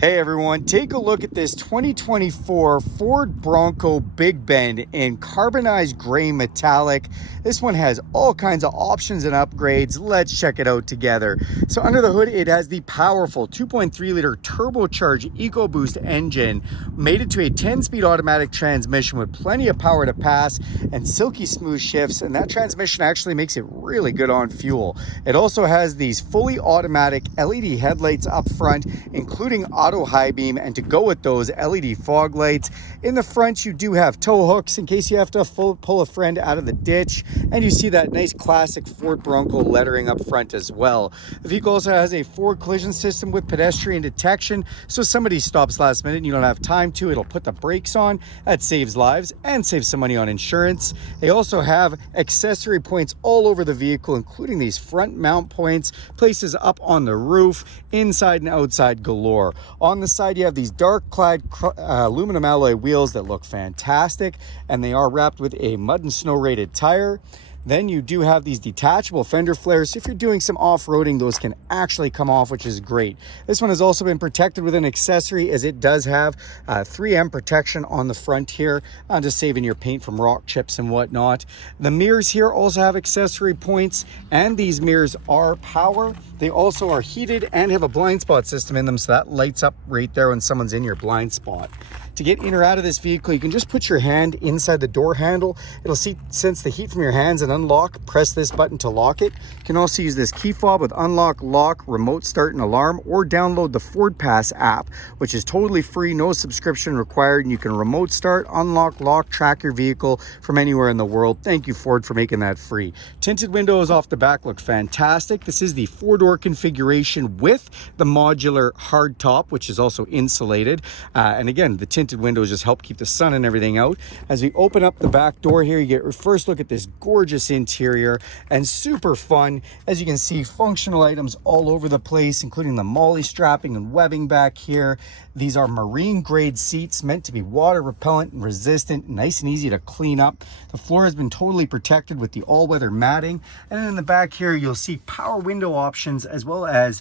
Hey everyone, take a look at this 2024 Ford Bronco Big Bend in carbonized gray metallic. This one has all kinds of options and upgrades. Let's check it out together. So under the hood, it has the powerful 2.3 liter turbocharged EcoBoost engine, made it to a 10-speed automatic transmission with plenty of power to pass and silky smooth shifts. And that transmission actually makes it really good on fuel. It also has these fully automatic LED headlights up front, including auto high beam, and to go with those, LED fog lights. In the front, you do have tow hooks in case you have to pull a friend out of the ditch, and you see that nice classic Ford Bronco lettering up front as well. The vehicle also has a forward collision system with pedestrian detection, so if somebody stops last minute and you don't have time to, it'll put the brakes on. That saves lives and saves some money on insurance. They also have accessory points all over the vehicle, including these front mount points, places up on the roof, inside and outside galore. On the side, you have these dark clad aluminum alloy wheels that look fantastic, and they are wrapped with a mud and snow rated tire. Then you do have these detachable fender flares. If you're doing some off-roading, those can actually come off, which is great. This one has also been protected with an accessory, as it does have 3M protection on the front here, just saving your paint from rock chips and whatnot. The mirrors here also have accessory points, and these mirrors are power. They also are heated and have a blind spot system in them, so that lights up right there when someone's in your blind spot. To get in or out of this vehicle, you can just put your hand inside the door handle. It'll sense the heat from your hands and unlock. Press this button to lock it. You can also use this key fob with unlock, lock, remote start, and alarm, or download the Ford Pass app, which is totally free, no subscription required, and you can remote start, unlock, lock, track your vehicle from anywhere in the world. Thank you, Ford, for making that free. Tinted windows off the back look fantastic. This is the 4-door configuration with the modular hard top, which is also insulated. And again, the tinted windows just help keep the sun and everything out. As we open up the back door here, you get a first look at this gorgeous interior, and super fun. As you can see, functional items all over the place, including the MOLLE strapping and webbing back here. These are marine grade seats meant to be water repellent and resistant, nice and easy to clean up. The floor has been totally protected with the all-weather matting. And then in the back here, you'll see power window options, as well as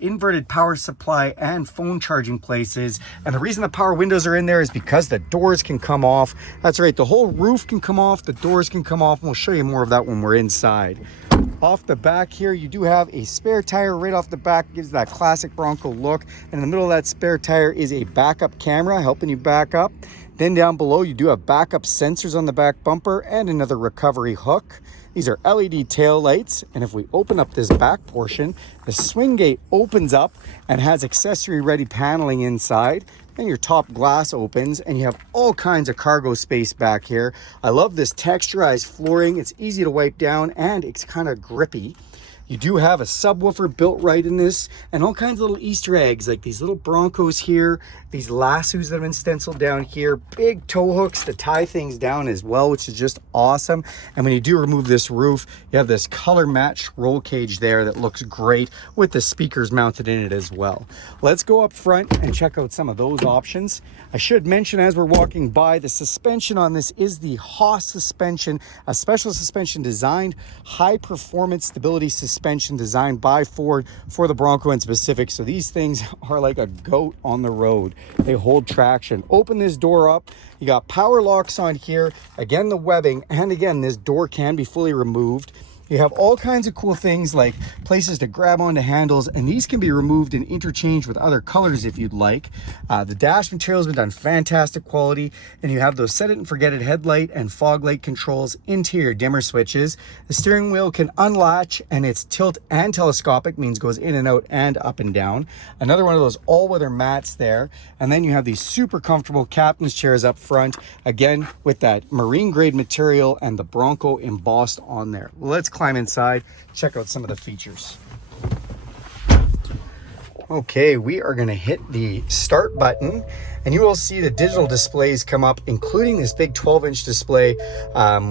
inverted power supply and phone charging places. And the reason the power windows are in there is because the doors can come off. That's right, the whole roof can come off, the doors can come off, and we'll show you more of that when we're inside. Off the back here, you do have a spare tire right off the back. Gives that classic Bronco look. And in the middle of that spare tire is a backup camera helping you back up. Then down below, you do have backup sensors on the back bumper and another recovery hook. These are LED tail lights, and if we open up this back portion, the swing gate opens up and has accessory ready paneling inside. Then your top glass opens and you have all kinds of cargo space back here. I love this texturized flooring. It's easy to wipe down and it's kind of grippy. You do have a subwoofer built right in this, and all kinds of little Easter eggs, like these little Broncos here, these lassos that have been stenciled down here, big tow hooks to tie things down as well, which is just awesome. And when you do remove this roof, you have this color matched roll cage there that looks great with the speakers mounted in it as well. Let's go up front and check out some of those options. I should mention, as we're walking by, the suspension on this is the Haas suspension, a special suspension designed, high performance stability suspension designed by Ford for the Bronco in specific. So these things are like a goat on the road. They hold traction. Open this door up. You got power locks on here. Again, the webbing, and again, this door can be fully removed. You have all kinds of cool things like places to grab onto handles, and these can be removed and interchanged with other colors if you'd like. The dash material has been done fantastic quality, and you have those set it and forget it headlight and fog light controls, interior dimmer switches. The steering wheel can unlatch, and it's tilt and telescopic, means goes in and out and up and down. Another one of those all-weather mats there. And then you have these super comfortable captain's chairs up front, again with that marine grade material and the Bronco embossed on there. Let's climb inside, check out some of the features. Okay, we are going to hit the start button. And you will see the digital displays come up, including this big 12-inch display,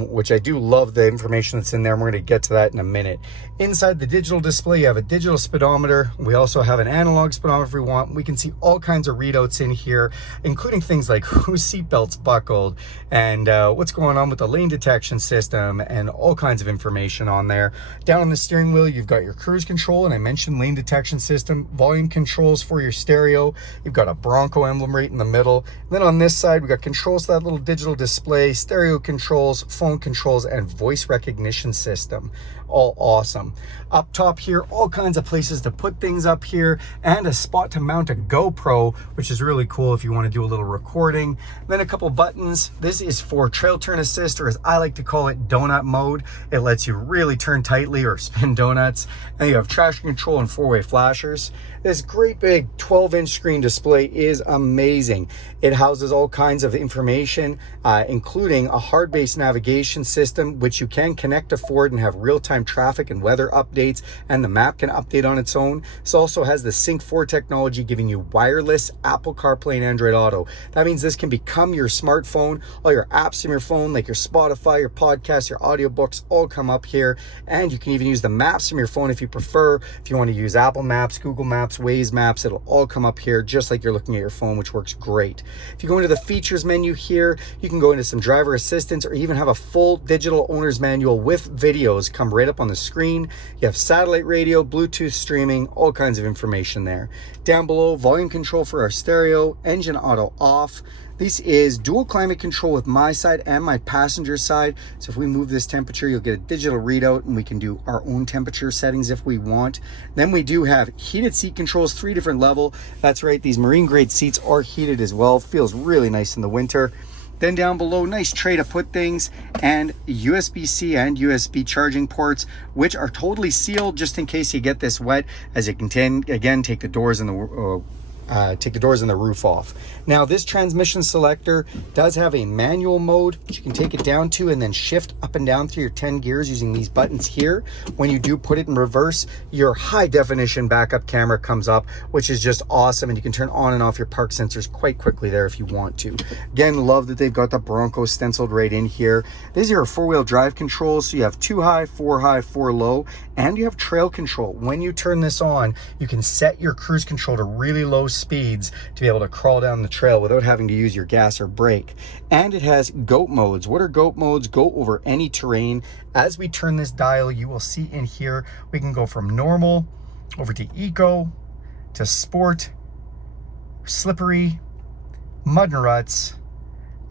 which I do love the information that's in there. And we're going to get to that in a minute. Inside the digital display, you have a digital speedometer. We also have an analog speedometer if we want. We can see all kinds of readouts in here, including things like whose seatbelt's buckled and what's going on with the lane detection system, and all kinds of information on there. Down on the steering wheel, you've got your cruise control, and I mentioned lane detection system, volume controls for your stereo. You've got a Bronco emblem right in the middle. And then on this side, we've got controls to that little digital display, stereo controls, phone controls, and voice recognition system. All awesome. Up top here, all kinds of places to put things up here, and a spot to mount a GoPro, which is really cool if you want to do a little recording. Then a couple buttons. This is for trail turn assist, or as I like to call it, donut mode. It lets you really turn tightly or spin donuts. And you have traction control and four-way flashers. This great big 12-inch screen display is amazing. It houses all kinds of information, including a hard-based navigation system, which you can connect to Ford and have real-time traffic and weather updates, and the map can update on its own. This also has the Sync 4 technology, giving you wireless Apple CarPlay and Android Auto. That means this can become your smartphone. All your apps from your phone, like your Spotify, your podcasts, your audiobooks, all come up here. And you can even use the maps from your phone if you prefer. If you want to use Apple Maps, Google Maps, Waze Maps, it'll all come up here just like you're looking at your phone, which works great. If you go into the features menu here, you can go into some driver assistance, or even have a full digital owner's manual with videos come right up on the screen. You have satellite radio, Bluetooth streaming, all kinds of information there. Down below, volume control for our stereo, engine auto off. This is dual climate control with my side and my passenger side. So if we move this temperature, you'll get a digital readout, and we can do our own temperature settings if we want. Then we do have heated seat controls, 3 different levels. That's right, these marine grade seats are heated as well. Feels really nice in the winter. Then down below, nice tray to put things, and USB-C and USB charging ports, which are totally sealed just in case you get this wet, as you can again take the doors and the roof off. Now this transmission selector does have a manual mode, which you can take it down to and then shift up and down through your 10 gears using these buttons here. When you do put it in reverse, your high definition backup camera comes up, which is just awesome, and you can turn on and off your park sensors quite quickly there if you want to. Again, love that they've got the Bronco stenciled right in here. These are your 4-wheel drive controls, so you have 2 high, 4 low, and you have trail control. When you turn this on, you can set your cruise control to really low speeds to be able to crawl down the trail without having to use your gas or brake. And it has GOAT modes. What are GOAT modes? Go over any terrain. As we turn this dial, you will see in here, we can go from normal over to eco, to sport, slippery, mud and ruts,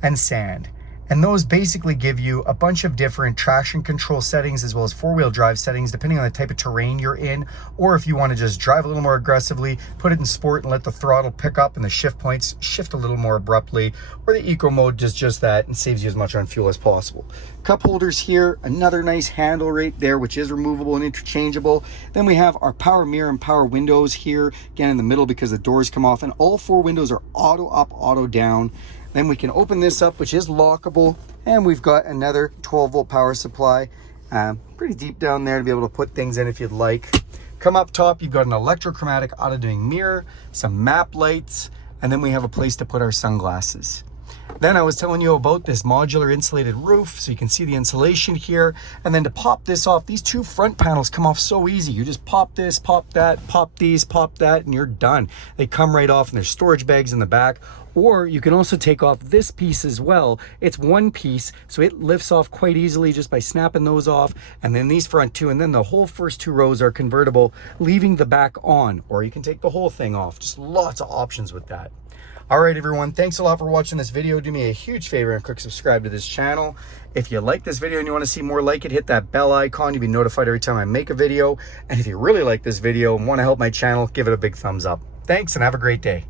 and sand. And those basically give you a bunch of different traction control settings, as well as 4-wheel drive settings, depending on the type of terrain you're in. Or if you want to just drive a little more aggressively, put it in sport and let the throttle pick up and the shift points shift a little more abruptly. Or the eco mode does just that and saves you as much on fuel as possible. Cup holders here, another nice handle right there, which is removable and interchangeable. Then we have our power mirror and power windows here, again in the middle because the doors come off, and all 4 windows are auto up, auto down. Then we can open this up, which is lockable, and we've got another 12-volt power supply, pretty deep down there to be able to put things in if you'd like. Come up top, you've got an electrochromatic auto-dimming mirror, some map lights, and then we have a place to put our sunglasses. Then I was telling you about this modular insulated roof, so you can see the insulation here. And then to pop this off, these 2 front panels come off so easy. You just pop this, pop that, pop these, pop that, and you're done. They come right off, and there's storage bags in the back. Or you can also take off this piece as well. It's one piece, so it lifts off quite easily just by snapping those off. And then these front 2, and then the whole first 2 rows are convertible, leaving the back on. Or you can take the whole thing off. Just lots of options with that. All right, everyone, thanks a lot for watching this video. Do me a huge favor and click subscribe to this channel. If you like this video and you want to see more like it, hit that bell icon. You'll be notified every time I make a video. And if you really like this video and want to help my channel, give it a big thumbs up. Thanks, and have a great day.